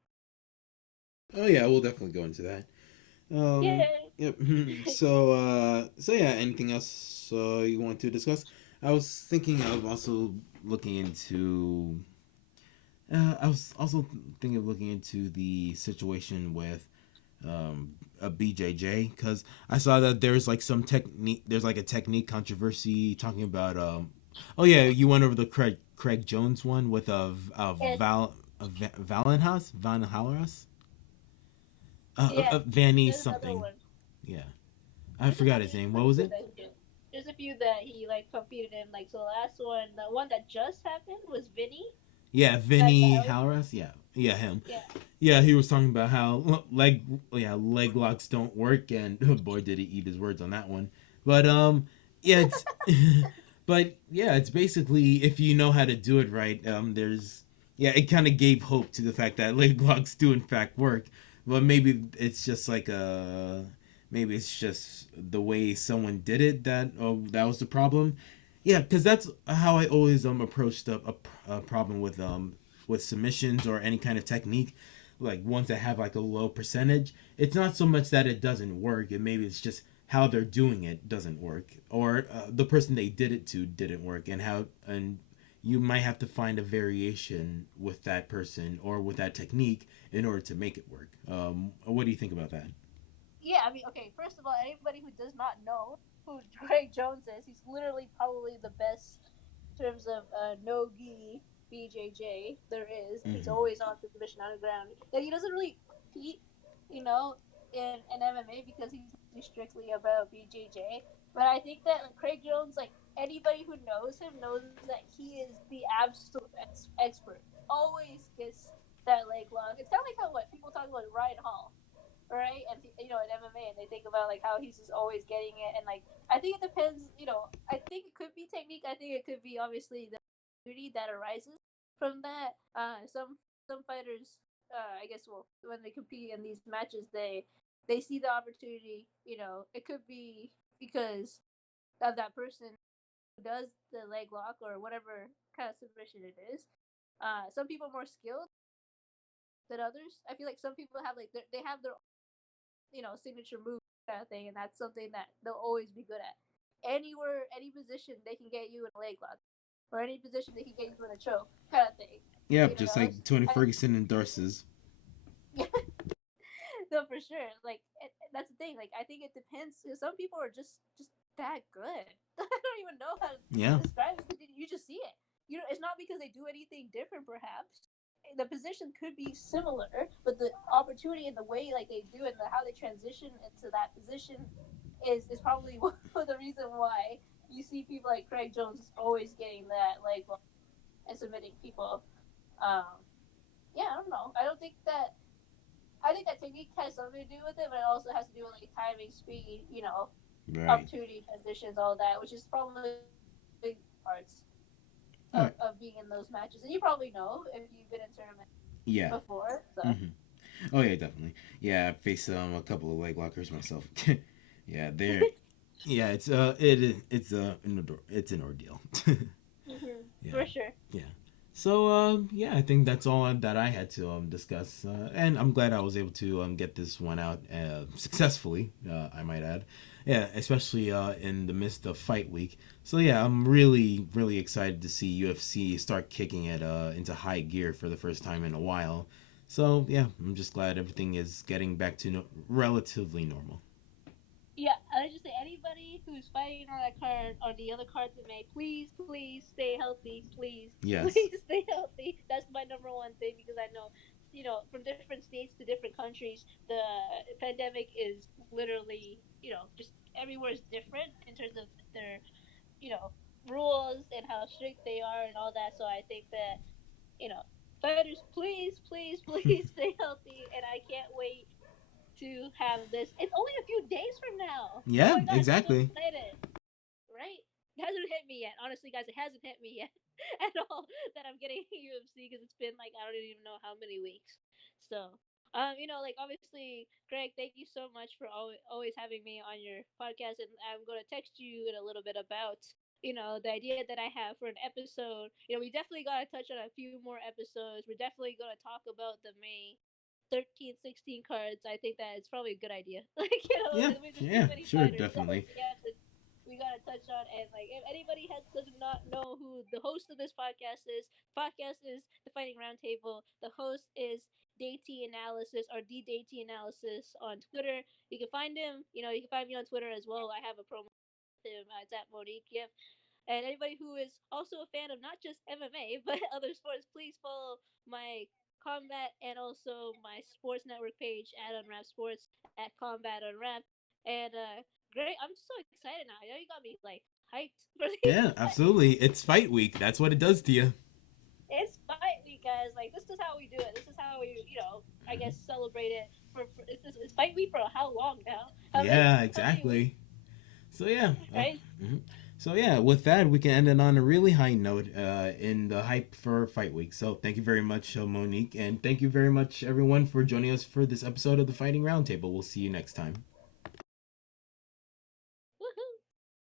Oh yeah, we'll definitely go into that. yay! Yep. So yeah. Anything else you want to discuss? I was thinking of also looking into. I was also thinking of looking into the situation with a BJJ because I saw that there's like some technique. There's like a technique controversy talking about. Oh yeah, you went over the Craig Jones one with And Valenhouse Van Halleras. yeah, Vanny there's another something. one. Yeah, I There's a forgot his bunch. name. There's a What bunch was of it? that he did. There's a few that he like competed in. Like so, the last one, the one that just happened was Vinny Yeah, Vinny Magalhaes. Halleras. Yeah, yeah, him. Yeah, Yeah, he was talking about how leg locks don't work, and oh boy did he eat his words on that one. But yeah, it's but yeah, it's basically if you know how to do it right. There's it kind of gave hope to the fact that leg locks do in fact work. But maybe it's just like a maybe it's just the way someone did it that was the problem. Yeah, because that's how I always approached a problem with submissions or any kind of technique, like ones that have like a low percentage. It's not so much that it doesn't work, and maybe it's just how they're doing it doesn't work, or the person they did it to didn't work, and you might have to find a variation with that person or with that technique in order to make it work. What do you think about that? Yeah, I mean, okay. First of all, anybody who does not know who Greg Jones is, he's literally probably the best in terms of no gi BJJ there is. He's Mm-hmm. always on submission underground. Like, he doesn't really compete, you know, in MMA because he's strictly about BJJ. But I think that like Craig Jones, like anybody who knows him knows that he is the absolute expert. Always gets that leg lock. It's kind of like how what people talk about Ryan Hall, right? And you know, in MMA, and they think about like how he's just always getting it, and like I think it depends. You know, I think it could be technique. I think it could be obviously the beauty that arises from that. Some fighters, I guess, well, when they compete in these matches, they see the opportunity. You know, it could be because of that person who does the leg lock or whatever kind of submission it is. Some people are more skilled than others. I feel like some people have like they have their signature move kind of thing, and that's something that they'll always be good at. Anywhere, any position, they can get you in a leg lock, or any position they can get you in a choke kind of thing. Yep, You just know, like Tony Ferguson endorses. no, for sure. Like that's the thing. Like I think it depends. Some people are just that good. I don't even know how to Yeah. describe it. You just see it. You know, it's not because they do anything different. Perhaps the position could be similar, but the opportunity and the way like they do it and how they transition into that position is probably one of the reason why you see people like Craig Jones always getting that like and submitting people. Um, yeah, I don't know. I don't think that I think that technique has something to do with it, but it also has to do with like timing, speed, Right. opportunity, transitions, all that, which is probably big parts All right. of being in those matches. And you probably know if you've been in tournaments Yeah. before. So Mm-hmm. Oh yeah, definitely. Yeah, I faced a couple of leg lockers myself. Yeah, they're yeah, it's an ordeal. Yeah, for sure. yeah. So yeah, I think that's all that I had to discuss, and I'm glad I was able to get this one out successfully. I might add, yeah, especially in the midst of fight week. So yeah, I'm really excited to see UFC start kicking it into high gear for the first time in a while. So yeah, I'm just glad everything is getting back to relatively normal. Yeah, I just say anybody who's fighting on that card or the other cards in May, please stay healthy. Please, Yes. please stay healthy. That's my number one thing because I know, from different states to different countries, the pandemic is literally, just everywhere is different in terms of their, you know, rules and how strict they are and all that. So I think that, you know, fighters, please stay healthy. And I can't wait to have this. It's only a few days from now. Oh Yeah, my god, I'm so exactly. excited. Right? It hasn't hit me yet. Honestly, guys, it hasn't hit me yet at all that I'm getting UFC because it's been like I don't even know how many weeks. So, like obviously, Greg, thank you so much for always having me on your podcast, and I'm going to text you in a little bit about the idea that I have for an episode. We definitely got to touch on a few more episodes. We're definitely going to talk about the May 13, 16 cards. I think that it's probably a good idea. Like, Yeah, there's too yeah, many sure, fighters that definitely. we gotta touch on. And like, if anybody does not know who the host of this podcast is the Fighting Roundtable. The host is Daty Analysis or the Daty Analysis on Twitter. You can find him. You can find me on Twitter as well. I have a promo with him. It's at Monique. Yep. And anybody who is also a fan of not just MMA but other sports, please follow my Combat and also my sports network page at Unwrap Sports at Combat Unwrapped. And great, I'm just so excited now. You got me like hyped for these Yeah, fights. absolutely. It's fight week. That's what it does to you. It's fight week, guys. Like this is how we do it. This is how we, I guess celebrate it it's fight week for how long now? How many Yeah, how many weeks? exactly. So yeah, Right? mhm. So yeah, with that, we can end it on a really high note in the hype for Fight Week. So thank you very much, Monique, and thank you very much, everyone, for joining us for this episode of the Fighting Roundtable. We'll see you next time.